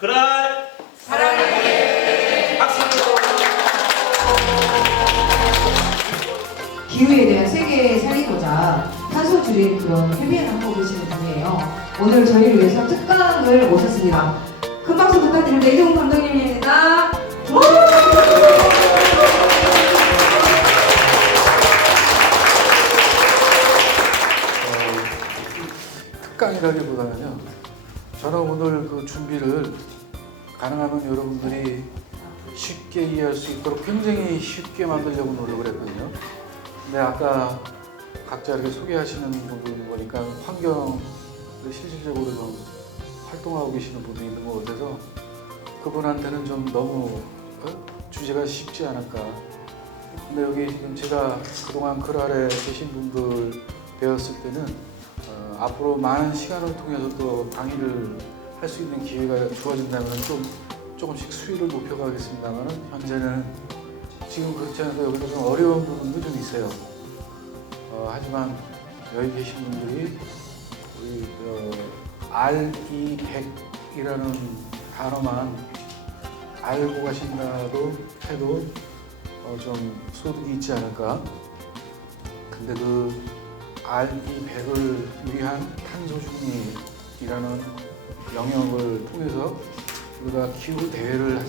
그날 사랑해 박수. 기후에 대한 세계에 살리고자 탄소 줄일 그런 캠페인을 하고 계시는 분이에요. 오늘 저희를 위해서 특강을 오셨습니다. 큰 박수 부탁드립니다. 이종훈 감독님입니다. 특강이라기보다는요, 저는 오늘 그 준비를 가능하면 여러분들이 쉽게 이해할 수 있도록 굉장히 쉽게 만들려고 노력을 했거든요. 근데 아까 각자 이렇게 소개하시는 부분 보니까 환경을 실질적으로 좀 활동하고 계시는 분이 있는 것 같아서 그분한테는 좀 너무 주제가 쉽지 않을까. 근데 여기 지금 제가 그동안 글 아래 계신 분들 배웠을 때는 앞으로 많은 시간을 통해서 또 강의를 할 수 있는 기회가 주어진다면 조금씩 수위를 높여가겠습니다만 현재는 지금 그렇지 않아도 여기서 좀 어려운 부분도 좀 있어요. 하지만 여기 계신 분들이 우리 RE100이라는 단어만 알고 가신다고 해도 좀 소득이 있지 않을까. 근데 그 RE100을 위한 탄소 중립이라는 영역을 통해서 우리가 기후 대회를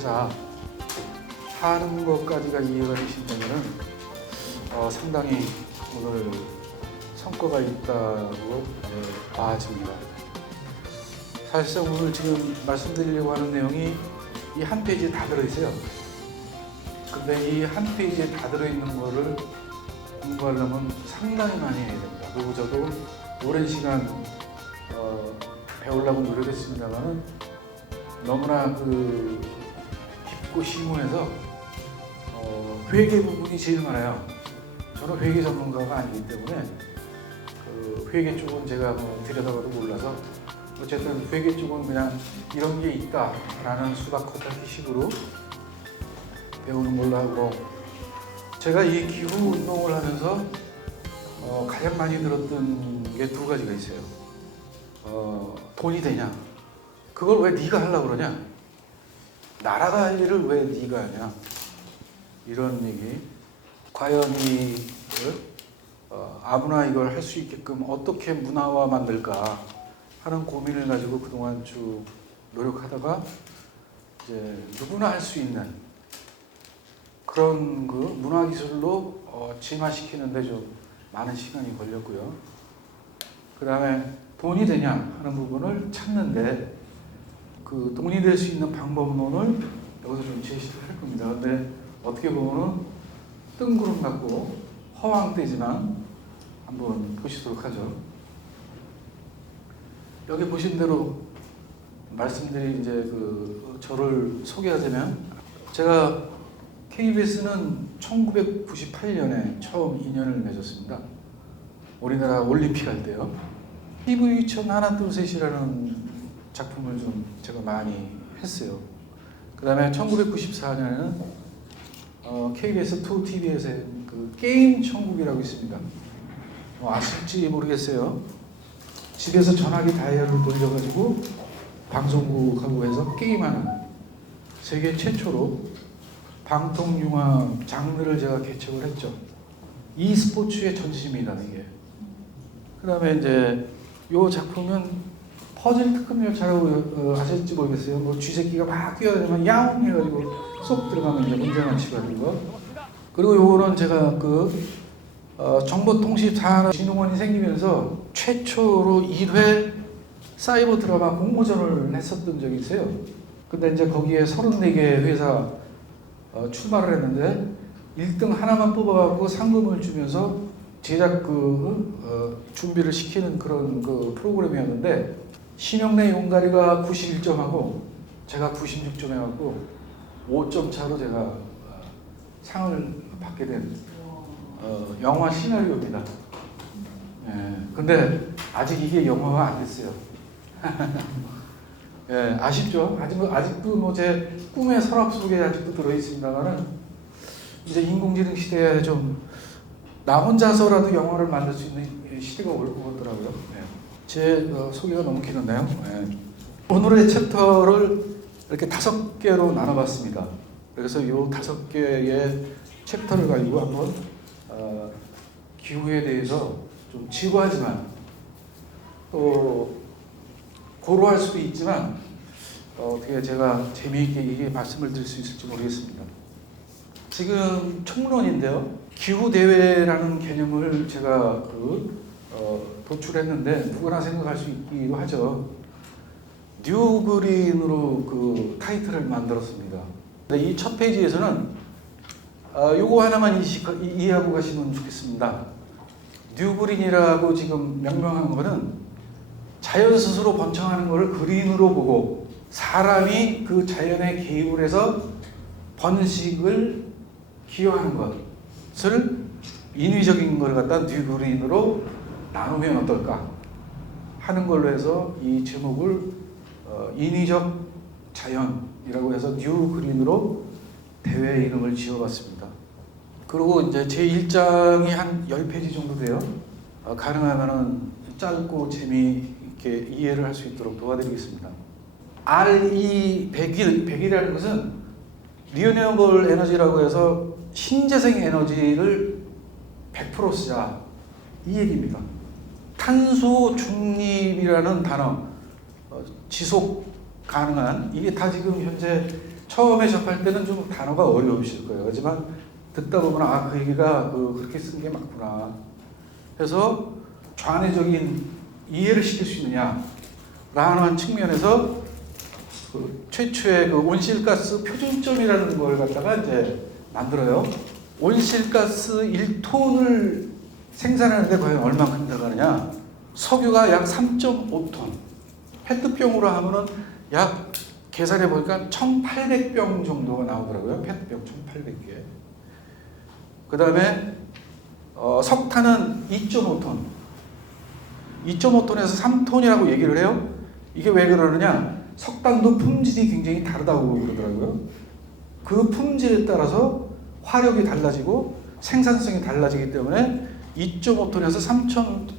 하는 것까지가 이해가 되신다면 상당히 오늘 성과가 있다고 봐집니다. 사실상 오늘 지금 말씀드리려고 하는 내용이 이 한 페이지에 다 들어있어요. 근데 이 한 페이지에 다 들어있는 거를 공부하려면 상당히 많이 해야 됩니다. 그리고 저도 오랜 시간 배우려고 노력했습니다만은 너무나 깊고 심오해서 회계 부분이 제일 많아요. 저는 회계 전문가가 아니기 때문에 그 회계 쪽은 제가 들여다봐도 몰라서 어쨌든 회계 쪽은 그냥 이런 게 있다라는 수박 겉핥기식으로 배우는 걸로 하고, 제가 이 기후 운동을 하면서 가장 많이 들었던 게 두 가지가 있어요. 돈이 되냐? 그걸 왜 네가 하려고 그러냐? 나라가 할 일을 왜 네가 하냐? 이런 얘기. 과연 아무나 이걸 할 수 있게끔 어떻게 문화화 만들까 하는 고민을 가지고 그동안 쭉 노력하다가 이제 누구나 할 수 있는 그런 그 문화 기술로 진화시키는데 좀 많은 시간이 걸렸고요. 그 다음에 돈이 되냐 하는 부분을 찾는데 그 돈이 될 수 있는 방법론을 여기서 좀 제시를 할 겁니다. 근데 어떻게 보면은 뜬구름 같고 허황되지만 한번 보시도록 하죠. 여기 보신 대로 말씀드린 이제 저를 소개하자면, 제가 KBS는 1998년에 처음 인연을 맺었습니다. 우리나라 올림픽 할 때요. TV2000 하나 둘 셋이라는 작품을 좀 제가 많이 했어요. 그 다음에 1994년에는 KBS2 TV에서 그 게임 천국이라고 있습니다. 아실지 모르겠어요. 집에서 전화기 다이얼을 돌려가지고 방송국하고 해서 게임하는 세계 최초로 방통융합 장르를 제가 개척을 했죠. e스포츠의 전신입니다, 이게. 그 다음에 이제 이 작품은 퍼즐 특급 열차라고 아실지 모르겠어요. 뭐 쥐새끼가 막 뛰어다니면 야옹 해가지고 쏙 들어가면 이제 문제 맞히고 하는 거. 그리고 요거는 제가 정보통신산업진흥원이 생기면서 최초로 1회 사이버 드라마 공모전을 했었던 적이 있어요. 근데 이제 거기에 34개 회사 출마를 했는데 1등 하나만 뽑아갖고 상금을 주면서 제작 준비를 시키는 그런 프로그램이었는데, 심영래 용가리가 91점하고 제가 96점 해갖고 5점 차로 제가 상을 받게 된 영화 시나리오입니다. 근데 아직 이게 영화가 안 됐어요. 아쉽죠? 아직도 제 꿈의 서랍 속에 아직도 들어있습니다만은 이제 인공지능 시대에 좀 나 혼자서라도 영화를 만들 수 있는 시대가 올 것 같더라고요. 제 소개가 너무 길었나요? 오늘의 챕터를 이렇게 5개로 나눠봤습니다. 그래서 이 5개의 챕터를 가지고 한번 기후에 대해서 좀 지루하지만 또 고루할 수도 있지만 어떻게 제가 재미있게 이게 말씀을 드릴 수 있을지 모르겠습니다. 지금 총론인데요. 기후대회라는 개념을 제가 도출했는데 누구나 생각할 수 있기도 하죠. 뉴그린으로 그 타이틀을 만들었습니다. 이 첫 페이지에서는 요거 하나만 이해하고 가시면 좋겠습니다. 뉴그린이라고 지금 명명한 거는 자연 스스로 번창하는 것을 그린으로 보고 사람이 그 자연에 개입을 해서 번식을 기여하는 것을 인위적인 걸 갖다 뉴그린으로 나누면 어떨까 하는 걸로 해서 이 제목을 인위적 자연이라고 해서 뉴그린으로 대회 이름을 지어봤습니다. 그리고 이제 제 1장이 한 10페이지 정도 돼요. 가능하면은 짧고 재미있게 이해를 할 수 있도록 도와드리겠습니다. RE100이라는 것은 리뉴어블 에너지라고 해서 신재생 에너지를 100% 쓰자 이 얘기입니다. 탄소 중립이라는 단어, 지속 가능한, 이게 다 지금 현재 처음에 접할 때는 좀 단어가 어려우실 거예요. 하지만 듣다 보면 그 얘기가 그렇게 쓴 게 맞구나 해서 좌뇌적인 이해를 시킬 수 있느냐라는 측면에서 최초의 온실가스 표준점이라는 걸 갖다가 이제 만들어요. 온실가스 1톤을 생산하는데 과연 얼마큼 들어가느냐? 석유가 약 3.5톤, 페트병으로 하면은 약 계산해 보니까 1,800병 정도가 나오더라고요. 페트병 1,800개. 그 다음에 석탄은 2.5톤. 2.5톤에서 3톤이라고 얘기를 해요. 이게 왜 그러느냐? 석탄도 품질이 굉장히 다르다고 그러더라고요. 그 품질에 따라서 화력이 달라지고 생산성이 달라지기 때문에 2.5톤에서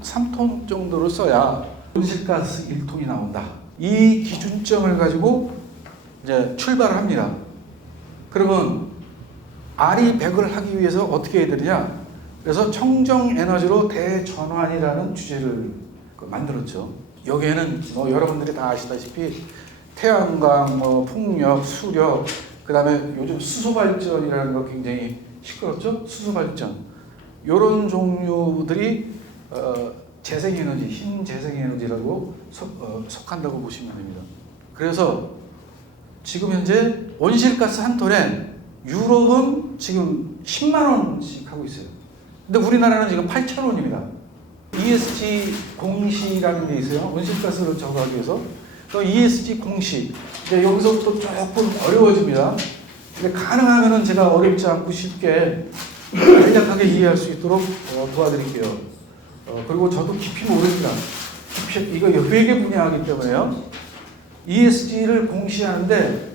3톤 정도를 써야 온실가스 1톤이 나온다. 이 기준점을 가지고 이제 출발을 합니다. 그러면 RE100을 하기 위해서 어떻게 해야 되느냐? 그래서 청정 에너지로 대전환이라는 주제를 만들었죠. 여기에는 여러분들이 다 아시다시피 태양광, 풍력, 수력, 그 다음에 요즘 수소발전이라는 거 굉장히 시끄럽죠? 수소발전. 이런 종류들이 재생에너지, 신재생에너지라고 속한다고 보시면 됩니다. 그래서 지금 현재 온실가스 한 톤에 유럽은 지금 10만 원씩 하고 있어요. 근데 우리나라는 지금 8,000원입니다. ESG 공시라는 게 있어요. 온실가스를 저거하기 위해서. 또 ESG 공시. 근데 여기서부터 조금 어려워집니다. 근데 가능하면은 제가 어렵지 않고 쉽게 간략하게 이해할 수 있도록 도와드릴게요. 그리고 저도 깊이 모릅니다. 깊이, 이거 외계 분야이기 때문에요. ESG를 공시하는데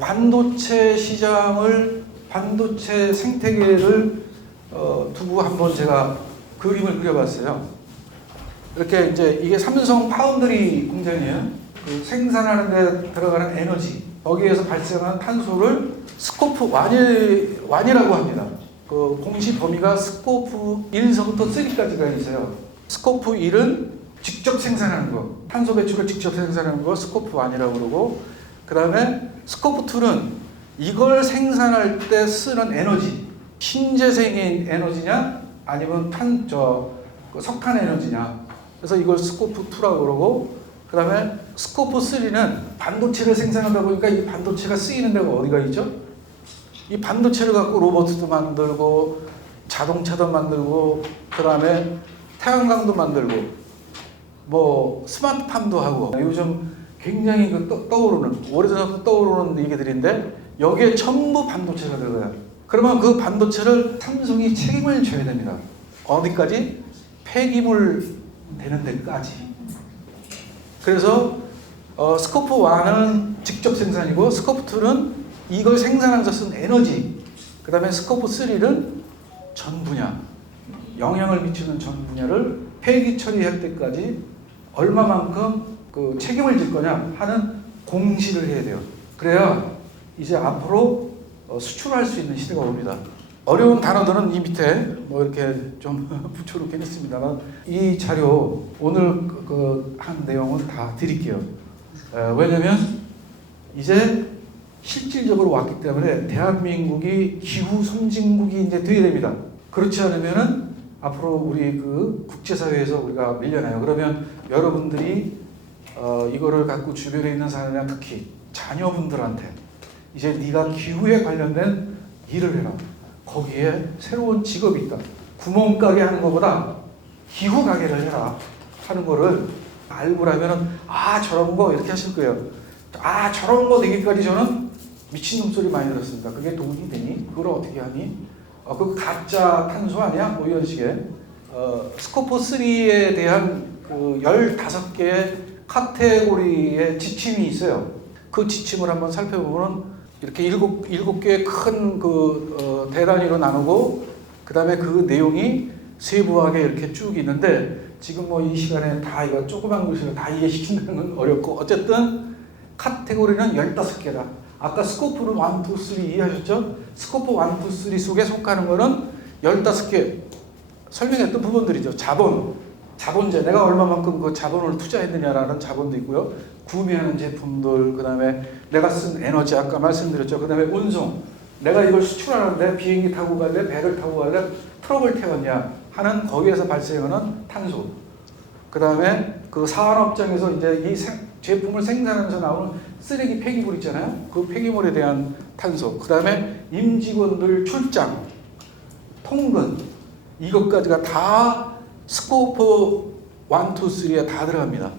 반도체 시장을, 반도체 생태계를 두고 한번 제가 그림을 그려봤어요. 이렇게 이제 이게 삼성 파운드리 공장이에요. 그 생산하는 데 들어가는 에너지, 거기에서 발생하는 탄소를 스코프 1이라고 합니다. 그 공시 범위가 스코프 1서부터 3까지가 있어요. 스코프 1은 직접 생산하는 거, 탄소 배출을 직접 생산하는 거 스코프 1이라고 그러고, 그 다음에 스코프 2는 이걸 생산할 때 쓰는 에너지, 신재생 에너지냐 아니면 석탄 에너지냐, 그래서 이걸 스코프 2라고 그러고, 그 다음에 스코프 3는 반도체를 생산하다 보니까 이 반도체가 쓰이는 데가 어디가 있죠? 이 반도체를 갖고 로봇도 만들고 자동차도 만들고 그 다음에 태양광도 만들고 뭐 스마트팜도 하고 요즘 굉장히 떠오르는, 오래전부터 떠오르는 얘기들인데 여기에 전부 반도체가 들어가요. 그러면 그 반도체를 삼성이 책임을 져야 됩니다. 어디까지? 폐기물 되는 데까지. 그래서 스코프 1은 직접 생산이고 스코프 2는 이걸 생산하면서 쓴 에너지, 그 다음에 스코프 3는 전 분야, 영향을 미치는 전 분야를 폐기 처리할 때까지 얼마만큼 그 책임을 질 거냐 하는 공시를 해야 돼요. 그래야 이제 앞으로 수출할 수 있는 시대가 옵니다. 어려운 단어들은 이 밑에 뭐 이렇게 좀 붙여놓긴 했습니다만 이 자료 오늘 한 내용은 다 드릴게요. 왜냐면 이제 실질적으로 왔기 때문에 대한민국이 기후 선진국이 이제 되어야 됩니다. 그렇지 않으면은 앞으로 우리 그 국제사회에서 우리가 밀려나요. 그러면 여러분들이 이거를 갖고 주변에 있는 사람이나 특히 자녀분들한테 이제 네가 기후에 관련된 일을 해라. 거기에 새로운 직업이 있다. 구멍가게 하는 것보다 기후 가게를 해라 하는 거를 알고 나면은 저런 거 이렇게 하실 거예요. 저런 거 되기까지 저는 미친놈 소리 많이 들었습니다. 그게 돈이 되니? 그걸 어떻게 하니? 그 가짜 탄소 아니야? 뭐 이런 식의 스코프 3에 대한 그 15개의 카테고리의 지침이 있어요. 그 지침을 한번 살펴보면 이렇게 일곱 개의 큰 대단위로 나누고 그 다음에 그 내용이 세부하게 이렇게 쭉 있는데 지금 뭐 이 시간에 다 이거 조그만 글씨를 다 이해시킨다는 건 어렵고 어쨌든 카테고리는 15개다. 아까 스코프는 1, 2, 3 이해하셨죠? 스코프 1, 2, 3 속에 속하는 거는 15개 설명했던 부분들이죠. 자본재, 내가 얼마만큼 그 자본을 투자했느냐라는 자본도 있고요. 구매하는 제품들, 그 다음에 내가 쓴 에너지, 아까 말씀드렸죠. 그 다음에 운송, 내가 이걸 수출하는데 비행기 타고 갈래, 배를 타고 갈래, 트럭을 태웠냐 하는 거기에서 발생하는 탄소. 그 다음에 그 산업장에서 이제 이 제품을 생산하면서 나오는 쓰레기 폐기물 있잖아요. 그 폐기물에 대한 탄소. 그 다음에 임직원들 출장, 통근, 이것까지가 다 스코프 1, 2, 3에 다 들어갑니다.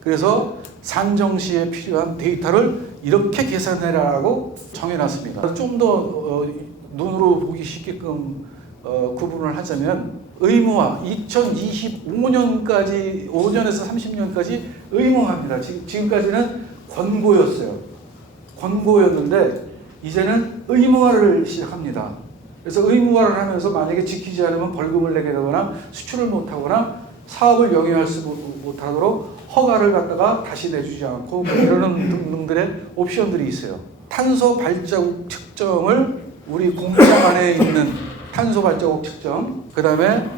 그래서 산정시에 필요한 데이터를 이렇게 계산해라라고 정해놨습니다. 좀 더 눈으로 보기 쉽게끔 구분을 하자면 의무화 2025년까지 5년에서 30년까지 의무화입니다. 지금까지는 권고였어요. 권고였는데 이제는 의무화를 시작합니다. 그래서 의무화를 하면서 만약에 지키지 않으면 벌금을 내게 되거나 수출을 못하거나 사업을 영위할 수 못하도록 허가를 갖다가 다시 내주지 않고 이러는 등등들의 옵션들이 있어요. 탄소 발자국 측정을 우리 공장 안에 있는 탄소 발자국 측정, 그 다음에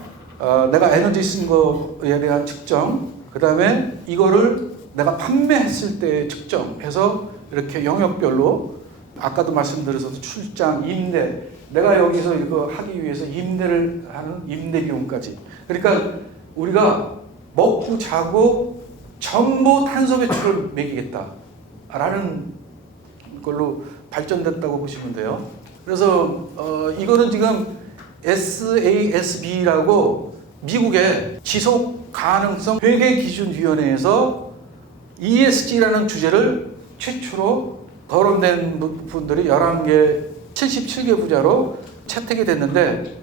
내가 에너지 쓴 거에 대한 측정, 그 다음에 이거를 내가 판매했을 때 측정해서 이렇게 영역별로 아까도 말씀드려서 출장, 임대, 내가 여기서 이거 하기 위해서 임대를 하는 임대 비용까지. 그러니까 우리가 먹고 자고 전부 탄소 배출을 매기겠다라는 걸로 발전됐다고 보시면 돼요. 그래서 이거는 지금 SASB라고 미국의 지속 가능성 회계 기준 위원회에서 ESG라는 주제를 최초로 거론된 분들이 11개 77개 분야로 채택이 됐는데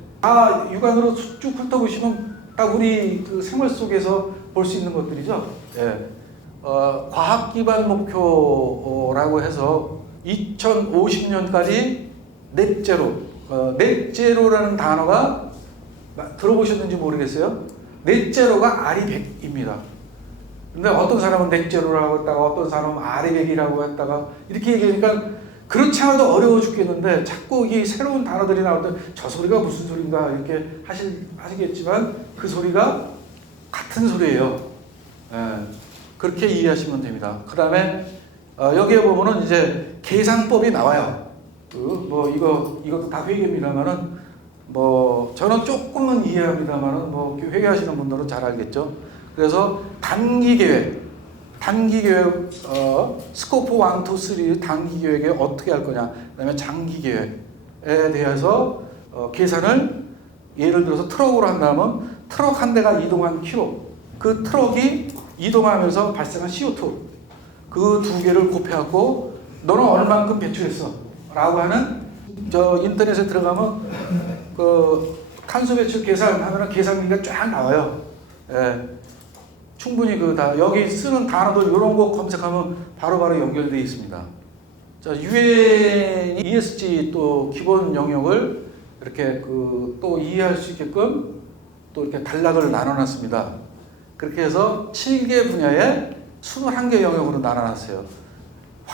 육안으로 쭉 훑어보시면 딱 우리 그 생활 속에서 볼 수 있는 것들이죠. 예. 과학 기반 목표라고 해서 2050년까지 넷제로, 넷제로라는 단어가 들어보셨는지 모르겠어요. 넷제로가 아리백입니다. 근데 어떤 사람은 넷제로라고 했다가 어떤 사람은 아리백이라고 했다가 이렇게 얘기하니까 그렇지 않아도 어려워 죽겠는데 자꾸 이 새로운 단어들이 나올 때 저 소리가 무슨 소린가 이렇게 하시겠지만 그 소리가 같은 소리예요. 예, 그렇게 이해하시면 됩니다. 그 다음에 여기에 보면은 이제 계산법이 나와요. 뭐 이것도 다 회계입니다만은 뭐 저는 조금은 이해합니다만은 뭐 회계하시는 분들은 잘 알겠죠. 그래서 단기 계획 스코프 1, 2, 3 단기 계획에 어떻게 할 거냐, 그다음에 장기 계획에 대해서 계산을 예를 들어서 트럭으로 한다면 트럭 한 대가 이동한 킬로, 그 트럭이 이동하면서 발생한 CO2 그 두 개를 곱해갖고 너는 얼만큼 배출했어 라고 하는 저 인터넷에 들어가면 그 탄소 배출 계산하면 계산기가 쫙 나와요. 예. 충분히 다 여기 쓰는 단어들 이런 거 검색하면 바로바로 연결되어 있습니다. 자, 유엔이 ESG 또 기본 영역을 이렇게 또 이해할 수 있게끔 또 이렇게 단락을 나눠놨습니다. 그렇게 해서 7개 분야에 21개 영역으로 나눠놨어요.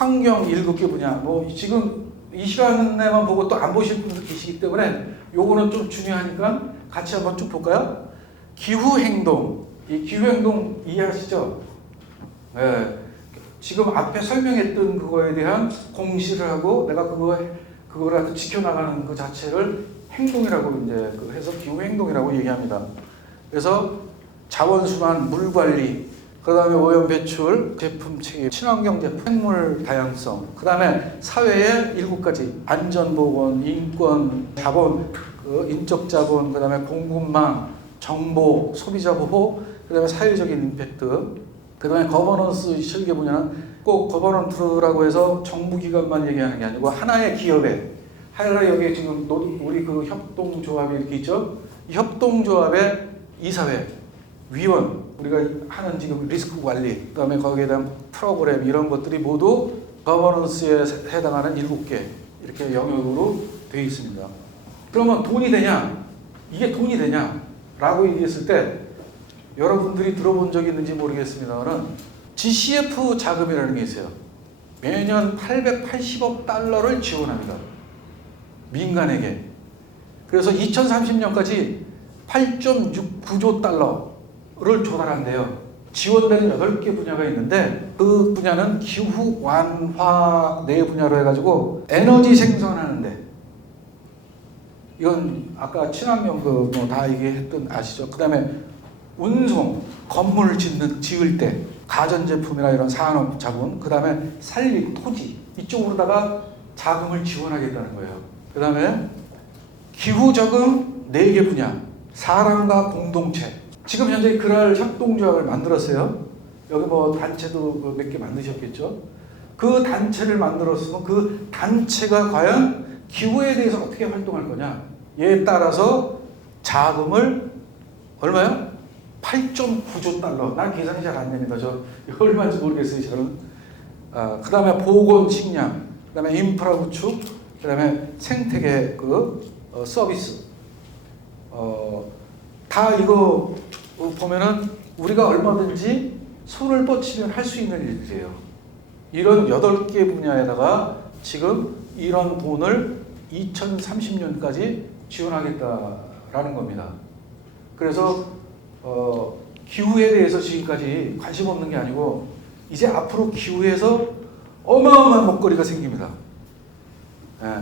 환경 7개 분야. 뭐 지금 이 시간에만 보고 또 안 보실 분도 계시기 때문에 요거는 좀 중요하니까 같이 한번 쭉 볼까요? 기후 행동. 이 기후 행동 이해하시죠? 네. 지금 앞에 설명했던 그거에 대한 공시를 하고 내가 그거를 지켜나가는 그 자체를 행동이라고 이제 해서 기후 행동이라고 얘기합니다. 그래서 자원 순환, 물 관리, 그다음에 오염 배출, 제품 체계, 친환경 제품, 생물 다양성, 그다음에 사회의 7가지 안전 보건, 인권, 자본, 인적 자본, 그다음에 공급망, 정보, 소비자 보호, 그다음에 사회적인 임팩트, 그다음에 거버넌스 설계 분야는 꼭 거버넌트라고 해서 정부기관만 얘기하는 게 아니고 하나의 기업에 하여라 여기에 지금 우리 그 협동조합이 이렇게 있죠. 이 협동조합의 이사회, 위원, 우리가 하는 지금 리스크 관리, 그다음에 거기에 대한 프로그램 이런 것들이 모두 거버넌스에 해당하는 7개 이렇게 영역으로 되어 있습니다. 그러면 돈이 되냐? 이게 돈이 되냐? 라고 얘기했을 때 여러분들이 들어본 적이 있는지 모르겠습니다만 GCF 자금이라는 게 있어요. 매년 880억 달러를 지원합니다. 민간에게. 그래서 2030년까지 8.69조 달러를 조달한대요. 지원되는 8개 분야가 있는데 그 분야는 기후 완화 내 분야로 해가지고 에너지 생산하는데 이건 아까 친환경 다 얘기했던 아시죠? 그 다음에 운송, 건물을 지을 때 가전제품이나 이런 산업 자본, 그 다음에 산림, 토지 이쪽으로다가 자금을 지원하겠다는 거예요. 그 다음에 기후자금 4개 분야, 사람과 공동체. 지금 현재 그럴 협동조합을 만들었어요. 여기 뭐 단체도 몇 개 만드셨겠죠. 그 단체를 만들었으면 그 단체가 과연 기후에 대해서 어떻게 활동할 거냐에 따라서 자금을 얼마요? 8.9조 달러. 난 계산이 잘 안 됩니다. 저 얼마인지 모르겠어요. 저는. 그 다음에 보건 식량, 그 다음에 인프라 구축, 그 다음에 생태계 서비스. 다 이거 보면은 우리가 얼마든지 손을 뻗치면 할 수 있는 일들이에요. 이런 8개 분야에다가 지금 이런 돈을 2030년까지 지원하겠다라는 겁니다. 그래서 기후에 대해서 지금까지 관심 없는 게 아니고 이제 앞으로 기후에서 어마어마한 먹거리가 생깁니다.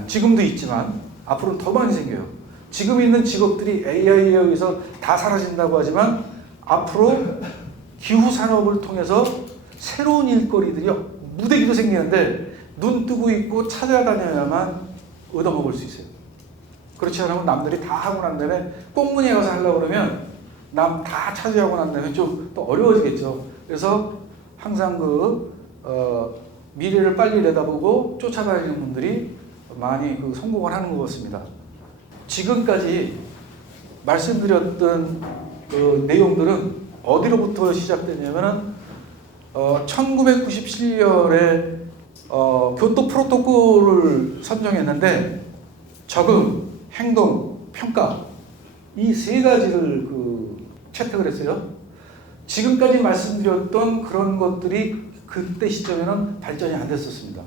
지금도 있지만 앞으로는 더 많이 생겨요. 지금 있는 직업들이 AI에 의해서 다 사라진다고 하지만 앞으로 기후 산업을 통해서 새로운 일거리들이 무대기도 생기는데 눈 뜨고 있고 찾아다녀야만 얻어먹을 수 있어요. 그렇지 않으면 남들이 다 하고 난 다음에 꽁무니에 가서 하려고 그러면 남 다 차지하고 난 다음에 좀 또 어려워지겠죠. 그래서 항상 미래를 빨리 내다보고 쫓아다니는 분들이 많이 성공을 하는 것 같습니다. 지금까지 말씀드렸던 내용들은 어디로부터 시작되냐면은 1997년에 교토 프로토콜을 선정했는데 적응, 행동, 평가 이 3가지를 채택을 했어요. 지금까지 말씀드렸던 그런 것들이 그때 시점에는 발전이 안 됐었습니다.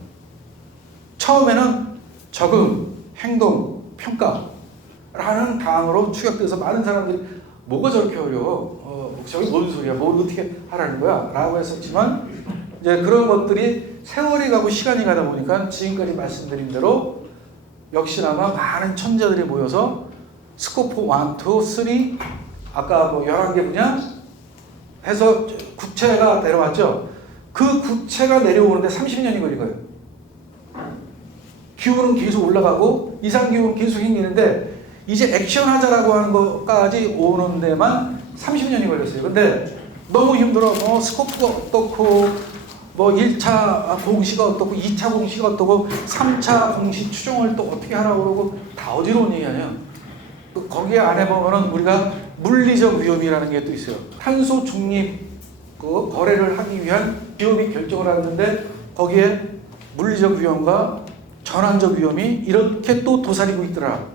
처음에는 적응, 행동, 평가라는 단어로 추격돼서 많은 사람들이 뭐가 저렇게 어려워? 저게 뭔 소리야? 뭘 어떻게 하라는 거야? 라고 했었지만 이제 그런 것들이 세월이 가고 시간이 가다 보니까 지금까지 말씀드린 대로 역시나마 많은 천재들이 모여서 스코프 1, 2, 3 아까 11개 분야 해서 구체가 내려왔죠. 그 구체가 내려오는데 30년이 걸린 거예요. 기후는 계속 올라가고 이상기후는 계속 생기는데 이제 액션하자라고 하는 것까지 오는 데만 30년이 걸렸어요. 근데 너무 힘들어. 스코프가 어떻고 1차 공시가 어떻고 2차 공시가 어떻고 3차 공시 추정을 또 어떻게 하라고 그러고 다 어지러운 얘기 아니에요. 거기에 안에 보면은 우리가 물리적 위험이라는 게 또 있어요. 탄소 중립 거래를 하기 위한 기업이 결정을 하는데 거기에 물리적 위험과 전환적 위험이 이렇게 또 도사리고 있더라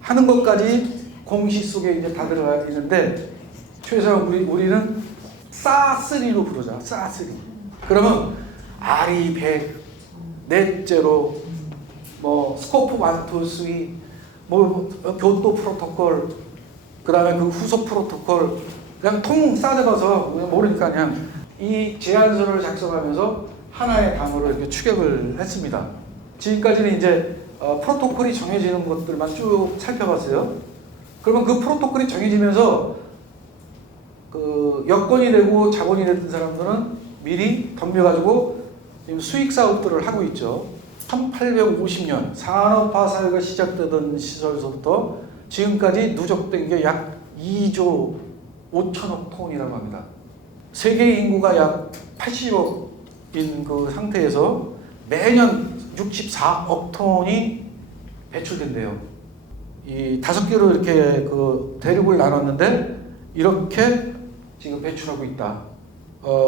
하는 것까지 공시 속에 이제 다 들어가 있는데 최소한 우리는 사3로 부르자. 사3. 그러면 R이 100, 넷째로 뭐 스코프 1, 2, 3, 뭐 교토 프로토콜, 그 다음에 그 후속 프로토콜, 그냥 통 싸잡아서 모르니까 그냥 이 제안서를 작성하면서 하나의 단어로 이렇게 추격을 했습니다. 지금까지는 이제 프로토콜이 정해지는 것들만 쭉 살펴봤어요. 그러면 그 프로토콜이 정해지면서 그 여건이 되고 자본이 됐던 사람들은 미리 덤벼가지고 지금 수익 사업들을 하고 있죠. 1850년 산업화 사회가 시작되던 시절서부터 지금까지 누적된 게 약 2조 5천억 톤이라고 합니다. 세계 인구가 약 80억인 그 상태에서 매년 64억 톤이 배출된대요. 이 5개로 이렇게 그 대륙을 나눴는데 이렇게 지금 배출하고 있다.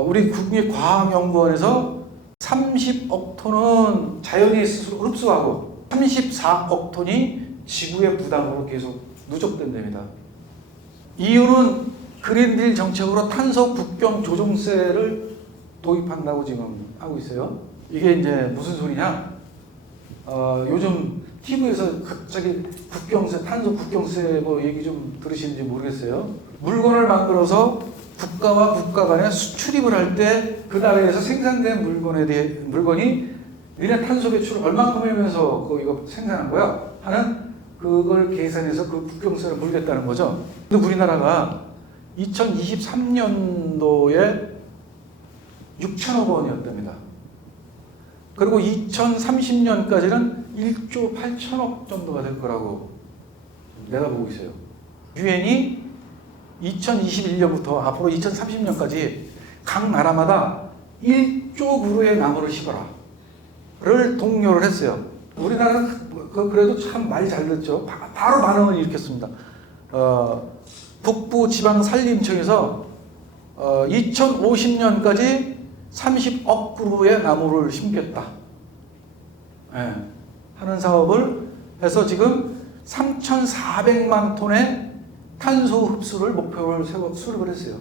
우리 국립과학연구원에서 30억 톤은 자연이 스스로 흡수하고 34억 톤이 지구의 부담으로 계속 누적된답니다. 이유는 그린딜 정책으로 탄소 국경 조정세를 도입한다고 지금 하고 있어요. 이게 이제 무슨 소리냐? 요즘 TV에서 갑자기 국경세, 탄소 국경세 뭐 얘기 좀 들으시는지 모르겠어요. 물건을 만들어서 국가와 국가 간에 수출입을 할 때 그 나라에서 생산된 물건이 니네 탄소 배출을 얼마큼 하면서 이거 생산한 거야? 하는 그걸 계산해서 그 국경세를 물겠다는 거죠. 근데 우리나라가 2023년도에 6천억 원이었답니다. 그리고 2030년까지는 1조 8천억 정도가 될 거라고 내다보고 있어요. 유엔이 2021년부터 앞으로 2030년까지 각 나라마다 1조 그루의 나무를 심어라를 독려를 했어요. 우리나라는 그래도 참 많이 잘 됐죠. 바로 반응을 일으켰습니다. 북부지방산림청에서 2050년까지 30억 그루의 나무를 심겠다 하는 사업을 해서 지금 3,400만 톤의 탄소 흡수를 목표를 수립을 했어요.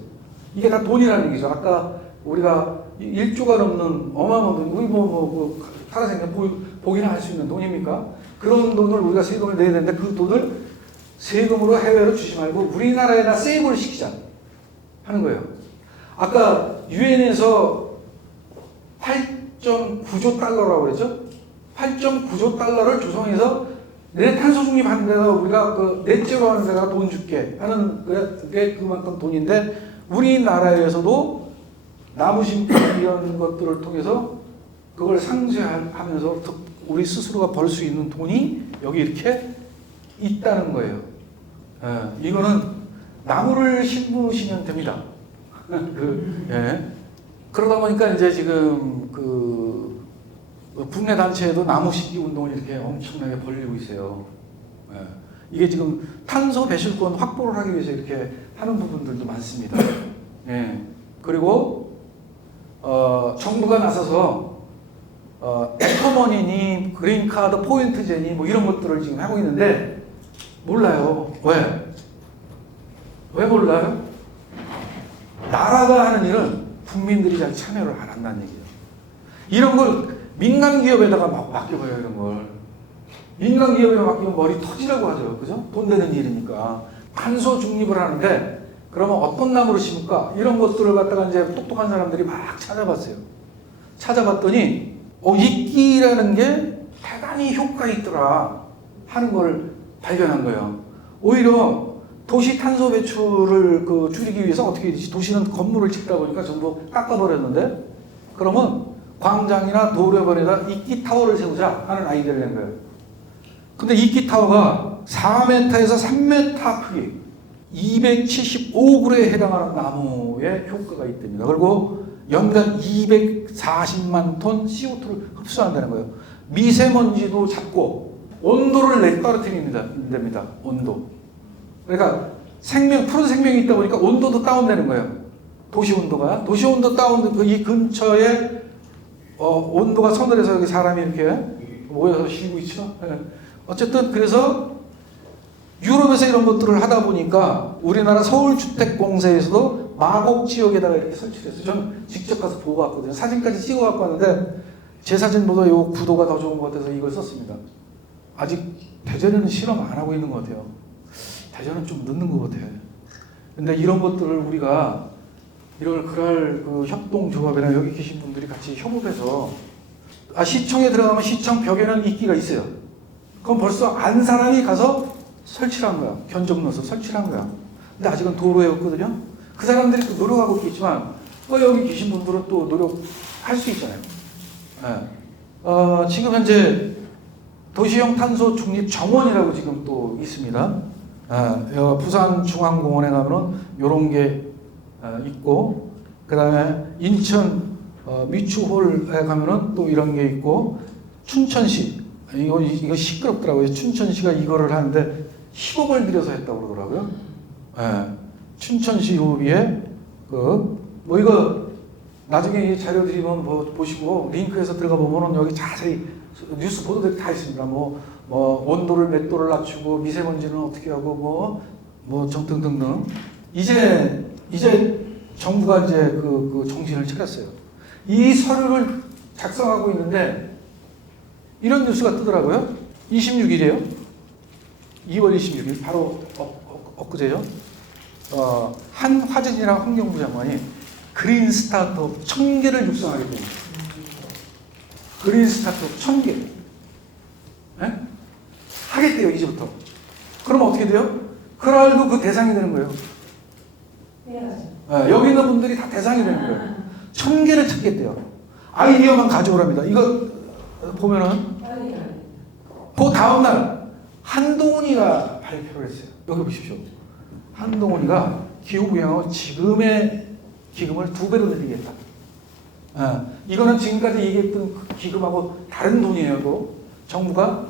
이게 다 돈이라는 얘기죠. 아까 우리가 1조가 넘는 어마어마한 돈, 우리 그 살아생전 보기나 할 수 있는 돈입니까? 그런 돈을 우리가 세금을 내야 되는데 그 돈을 세금으로 해외로 주지 말고 우리나라에다 세이브를 시키자 하는 거예요. 아까 유엔에서 8.9조 달러라고 그랬죠? 8.9조 달러를 조성해서 내 탄소 중립하는 데다 우리가 그 넷제로 하는 데다가 돈 줄게 하는 그게 그만큼 돈인데 우리나라에서도 나무 심기 이런 것들을 통해서 그걸 상쇄하면서 우리 스스로가 벌 수 있는 돈이 여기 이렇게 있다는 거예요. 이거는 나무를 심으시면 됩니다. 그러다 보니까 이제 지금 국내 단체에도 나무 심기 운동을 이렇게 엄청나게 벌리고 있어요. 이게 지금 탄소 배출권 확보를 하기 위해서 이렇게 하는 부분들도 많습니다. 그리고 정부가 나서서 에코머니니 그린카드 포인트제니 뭐 이런 것들을 지금 하고 있는데 몰라요. 왜 몰라요? 나라가 하는 일은 국민들이 잘 참여를 안 한다는 얘기예요. 이런 걸 민간 기업에다가 맡겨봐요. 이런 걸 민간 기업에 맡기면 머리 터지라고 하죠. 그죠? 돈 되는 일이니까. 탄소 중립을 하는데 그러면 어떤 나무를 심을까? 이런 것들을 갖다가 이제 똑똑한 사람들이 막 찾아봤어요. 찾아봤더니 이끼라는 게 대단히 효과 있더라 하는 걸 발견한 거예요. 오히려 도시 탄소 배출을 줄이기 위해서 어떻게 되지? 도시는 건물을 짓다 보니까 전부 깎아버렸는데 그러면 광장이나 도로변에다 이끼 타워를 세우자 하는 아이디어를 낸 거예요. 근데 이끼 타워가 4m에서 3m 크기 275g에 해당하는 나무에 효과가 있답니다. 그리고 연간 240만 톤 CO2를 흡수한다는 거예요. 미세먼지도 잡고 온도를 떨어뜨립니다. 온도. 그러니까 푸른 생명이 있다 보니까 온도도 다운되는 거예요. 도시 온도가. 도시 온도 다운된 이 근처에 온도가 서늘해서 여기 사람이 이렇게 모여서 쉬고 있죠. 어쨌든 그래서 유럽에서 이런 것들을 하다 보니까 우리나라 서울주택공사에서도 마곡 지역에다가 이렇게 설치를 했어요. 저는 직접 가서 보고 왔거든요. 사진까지 찍어 갖고 왔는데 제 사진보다 요 구도가 더 좋은 것 같아서 이걸 썼습니다. 아직 대전에는 실험 안 하고 있는 것 같아요. 대전은 좀 늦는 것 같아요. 근데 이런 것들을 우리가 이걸 그럴 그 협동조합이나 여기 계신 분들이 같이 협업해서 시청에 들어가면 시청 벽에는 이끼가 있어요. 그럼 벌써 안 사람이 가서 설치를 한 거야. 견적 넣어서 설치를 한 거야. 근데 아직은 도로에 없거든요. 그 사람들이 또 노력하고 있겠지만 여기 계신 분들은 또 노력할 수 있잖아요. 네. 지금 현재 도시형 탄소 중립 정원이라고 지금 또 있습니다. 부산중앙공원에 가면은 이런 게 있고, 그 다음에 인천 미추홀에 가면은 또 이런 게 있고, 춘천시 이거 시끄럽더라고요. 춘천시가 이거를 하는데 10억을 들여서 했다고 그러더라고요. 춘천시 요비에 뭐 이거 나중에 이 자료 드리면 보시고 링크에서 들어가 보면은 여기 자세히 뉴스 보도들이 다 있습니다. 뭐 온도를 몇 도를 낮추고 미세먼지는 어떻게 하고 뭐 등등등. 이제 정부가 이제 그 정신을 차렸어요. 이 서류를 작성하고 있는데 이런 뉴스가 뜨더라고요. 26일이에요. 2월 26일 바로 엊그제요. 한화진이랑 환경부 장관이 그린 스타트업 1000개를 육성하겠대요. 그린 스타트업 1000개. 네? 하겠대요, 이제부터. 그럼 어떻게 돼요? 그날도 그 대상이 되는 거예요. 여기 있는 분들이 다 대상이 되는 거예요. 1000개를 찾겠대요. 아이디어만 가져오랍니다. 이거 보면은 그 다음날 한동훈이가 발표를 했어요. 여기 보십시오. 한동훈이가 기후부양하고 지금의 기금을 2배로 늘리겠다. 이거는 지금까지 얘기했던 그 기금하고 다른 돈이에요. 또 정부가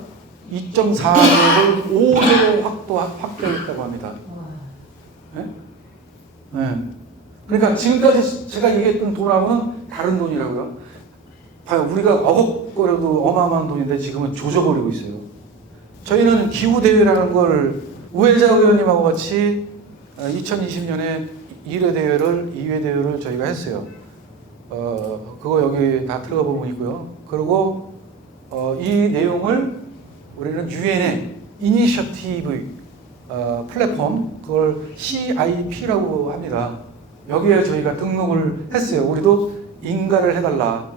2.4억을 5배로 확대했다고 합니다. 네. 그러니까 지금까지 제가 얘기했던 돈하고는 다른 돈이라고요. 봐요. 우리가 어걱거려도 어마어마한 돈인데 지금은 조져버리고 있어요. 저희는 기후대회라는 걸 우회자 의원님하고 같이 2020년에 1회 대회를 2회 대회를 저희가 했어요. 그거 여기 다 들어가 보면 있고요. 그리고 이 내용을 우리는 유엔의 이니셔티브 플랫폼, 그걸 CIP라고 합니다. 여기에 저희가 등록을 했어요. 우리도 인가를 해달라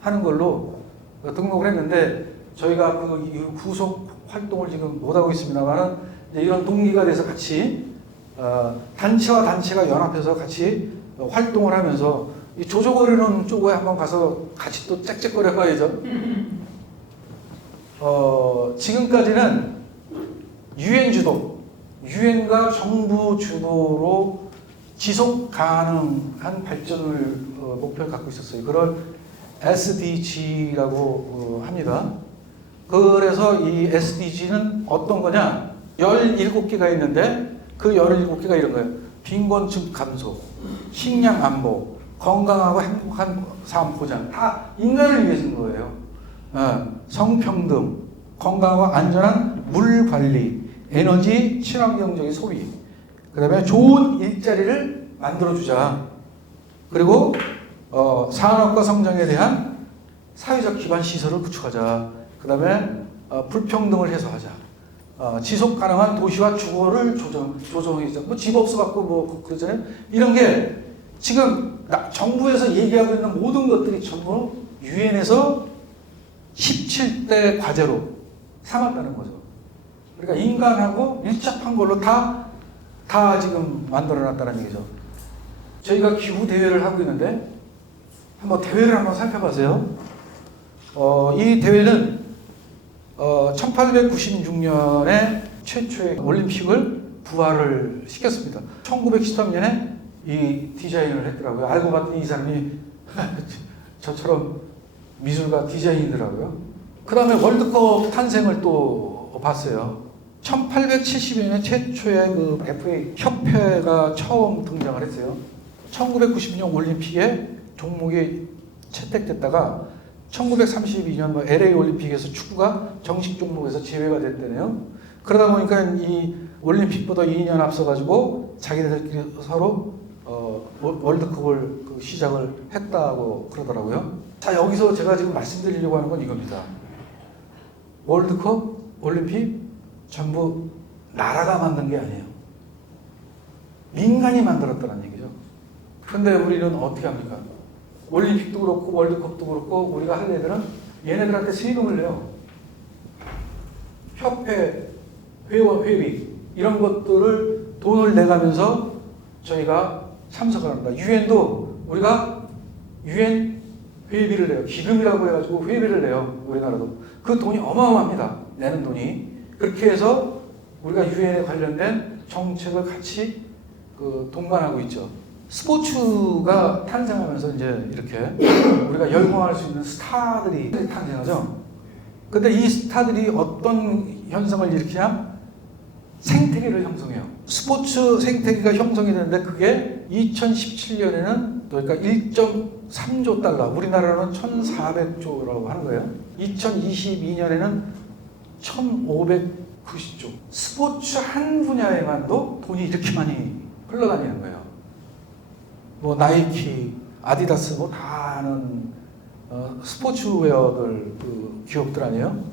하는 걸로 등록을 했는데 저희가 그 후속 활동을 지금 못하고 있습니다만 이런 동기가 돼서 같이 단체와 단체가 연합해서 같이 활동을 하면서 이 조져거리는 쪽에 한번 가서 같이 또 짹짹거려 봐야죠. 지금까지는 유엔 주도, 유엔과 정부 주도로 지속 가능한 발전을 목표를 갖고 있었어요. 그걸 SDG라고 합니다. 그래서 이 SDG는 어떤 거냐? 17개가 있는데 그 17개가 이런 거예요. 빈곤층 감소, 식량 안보, 건강하고 행복한 삶 보장. 다 인간을 위해서인 거예요. 성평등, 건강하고 안전한 물 관리, 에너지, 친환경적인 소비, 그 다음에 좋은 일자리를 만들어주자. 그리고 산업과 성장에 대한 사회적 기반 시설을 구축하자. 그 다음에 불평등을 해소하자. 지속 가능한 도시와 주거를 조정해자. 뭐 집 없어갖고 뭐 그러잖아요. 이런 게 지금 정부에서 얘기하고 있는 모든 것들이 전부 유엔에서 17대 과제로 삼았다는 거죠. 그러니까 인간하고 밀접한 걸로 다 지금 만들어놨다는 얘기죠. 저희가 기후 대회를 하고 있는데 한번 대회를 한번 살펴보세요. 이 대회는 1896년에 최초의 올림픽을 부활을 시켰습니다. 1913년에 이 디자인을 했더라고요. 알고 봤더니 이 사람이 저처럼 미술가 디자인이더라고요. 그 다음에 월드컵 탄생을 또 봤어요. 1870년에 최초의 그 FA 협회가 처음 등장을 했어요. 1992년 올림픽에 종목이 채택됐다가 1932년 뭐 LA 올림픽에서 축구가 정식 종목에서 제외가 됐대네요. 그러다 보니까 이 올림픽보다 2년 앞서가지고 자기들끼리 서로 월드컵을 시작을 했다고 그러더라고요. 자, 여기서 제가 지금 말씀드리려고 하는 건 이겁니다. 월드컵, 올림픽 전부 나라가 만든 게 아니에요. 민간이 만들었다는 얘기죠. 그런데 우리는 어떻게 합니까? 올림픽도 그렇고 월드컵도 그렇고 우리가 할 애들은 얘네들한테 세금을 내요. 협회, 회원, 회비 이런 것들을 돈을 내가면서 저희가 참석을 합니다. 유엔도 우리가 유엔 회비를 내요. 기금이라고 해가지고 회비를 내요. 우리나라도. 그 돈이 어마어마합니다. 내는 돈이. 그렇게 해서 우리가 유엔에 관련된 정책을 같이 동반하고 있죠. 스포츠가 탄생하면서 이제 이렇게 우리가 열광할 수 있는 스타들이 탄생하죠. 근데 이 스타들이 어떤 현상을 일으키냐? 생태계를 형성해요. 스포츠 생태계가 형성이 되는데 그게 2017년에는 그러니까 1.3조 달러, 우리나라는 1,400조라고 하는 거예요. 2022년에는 1,590조. 스포츠 한 분야에만도 돈이 이렇게 많이 흘러다니는 거예요. 뭐 나이키, 아디다스 뭐 다 아는 스포츠웨어들 기업들 아니에요?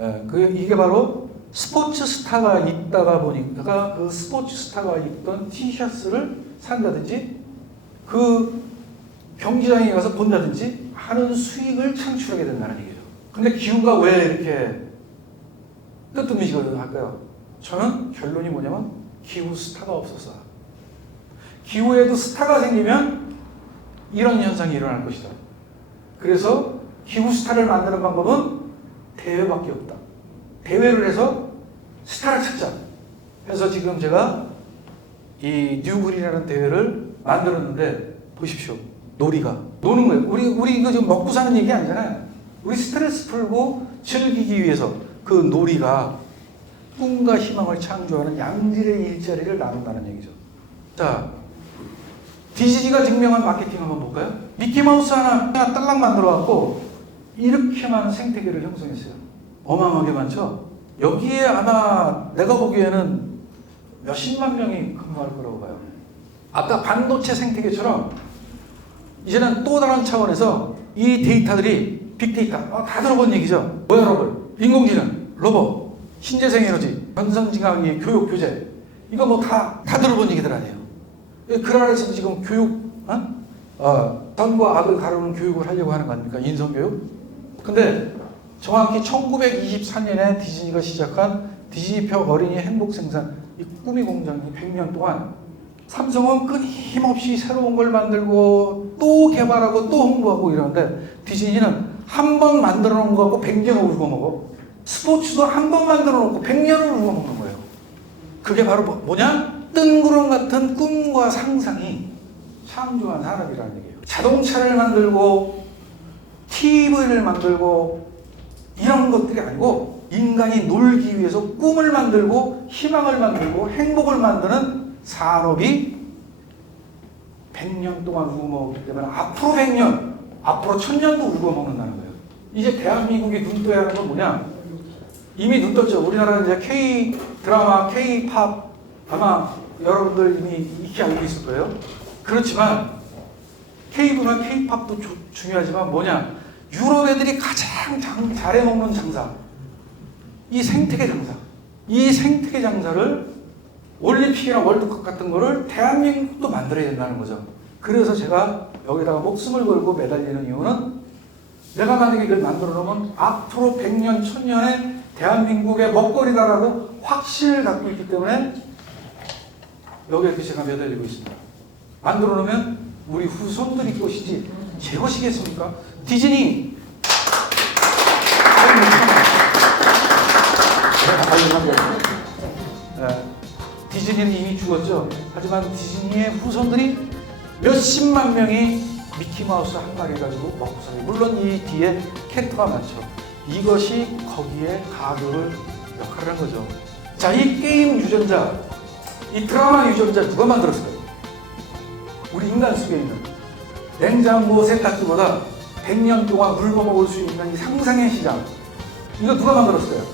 예, 이게 바로 스포츠 스타가 있다가 보니까 그 스포츠 스타가 입던 티셔츠를 산다든지 그 경기장에 가서 본다든지 하는 수익을 창출하게 된다는 얘기죠. 근데 기후가 왜 이렇게 뜨뜻미지근하게 할까요? 저는 결론이 뭐냐면 기후 스타가 없었어. 기후에도 스타가 생기면 이런 현상이 일어날 것이다. 그래서 기후 스타를 만드는 방법은 대회밖에 없다. 대회를 해서 스타를 찾자. 해서 지금 제가 이 뉴글이라는 대회를 만들었는데 보십시오. 놀이가 노는 거예요. 우리 이거 지금 먹고 사는 얘기 아니잖아요. 우리 스트레스 풀고 즐기기 위해서 그 놀이가 꿈과 희망을 창조하는 양질의 일자리를 나눈다는 얘기죠. 자, 디즈니가 증명한 마케팅 한번 볼까요? 미키마우스 하나 딸랑 만들어갖고 이렇게 많은 생태계를 형성했어요. 어마어마하게 많죠? 여기에 아마 내가 보기에는 몇십만 명이 근무할 거라고 봐요. 아까 반도체 생태계처럼 이제는 또 다른 차원에서 이 데이터들이 빅데이터, 다 들어본 얘기죠. 웨어러블, 인공지능, 로봇, 신재생에너지, 전선징악의 교육, 교재 이거 뭐 다 들어본 얘기들 아니에요. 그 나라에서도 지금 교육, 선과 악을 가르는 교육을 하려고 하는 거 아닙니까? 인성교육. 근데 정확히 1924년에 디즈니가 시작한 디즈니표 어린이 행복생산 이 꿈의 공장이 100년 동안 삼성은 끊임없이 새로운 걸 만들고 또 개발하고 또 홍보하고 이러는데 디즈니는 한 번 만들어 놓은 거 갖고 100년을 울고 먹어. 스포츠도 한 번 만들어 놓고 100년을 울고 먹는 거예요. 그게 바로 뭐냐? 뜬구름 같은 꿈과 상상이 창조한 산업이라는 얘기예요. 자동차를 만들고 TV를 만들고 이런 것들이 아니고 인간이 놀기 위해서 꿈을 만들고 희망을 만들고 행복을 만드는 산업이 100년 동안 울고 먹었기 때문에 앞으로 100년, 앞으로 1000년도 울고 먹는다는 거예요. 이제 대한민국이 눈 떠야 하는 건 뭐냐? 이미 눈 떴죠. 우리나라는 이제 K-드라마, K-팝 아마 여러분들 이미 익히 알고 있을 거예요. 그렇지만 K-드라마, K-팝도 중요하지만 뭐냐? 유럽 애들이 가장 잘해 먹는 장사, 이 생태계 장사. 이 생태계 장사를 올림픽이나 월드컵 같은 거를 대한민국도 만들어야 된다는 거죠. 그래서 제가 여기다가 목숨을 걸고 매달리는 이유는 내가 만약에 이걸 만들어 놓으면 앞으로 100년, 1000년에 대한민국의 먹거리다라고 확신을 갖고 있기 때문에 여기에 제가 매달리고 있습니다. 만들어 놓으면 우리 후손들이 것이지 제 것이겠습니까? 디즈니 디즈니는 이미 죽었죠. 하지만 디즈니의 후손들이 몇십만 명이 미키마우스 한 마리 가지고 먹고 살아요. 물론 이 뒤에 캐릭터가 많죠. 이것이 거기에 가격을 역할을 한 거죠. 자, 이 게임 유전자, 이 드라마 유전자 누가 만들었을까요? 우리 인간 속에 있는 냉장고 세탁기보다 100년 동안 물고 먹을 수 있는 이 상상의 시장, 이거 누가 만들었어요?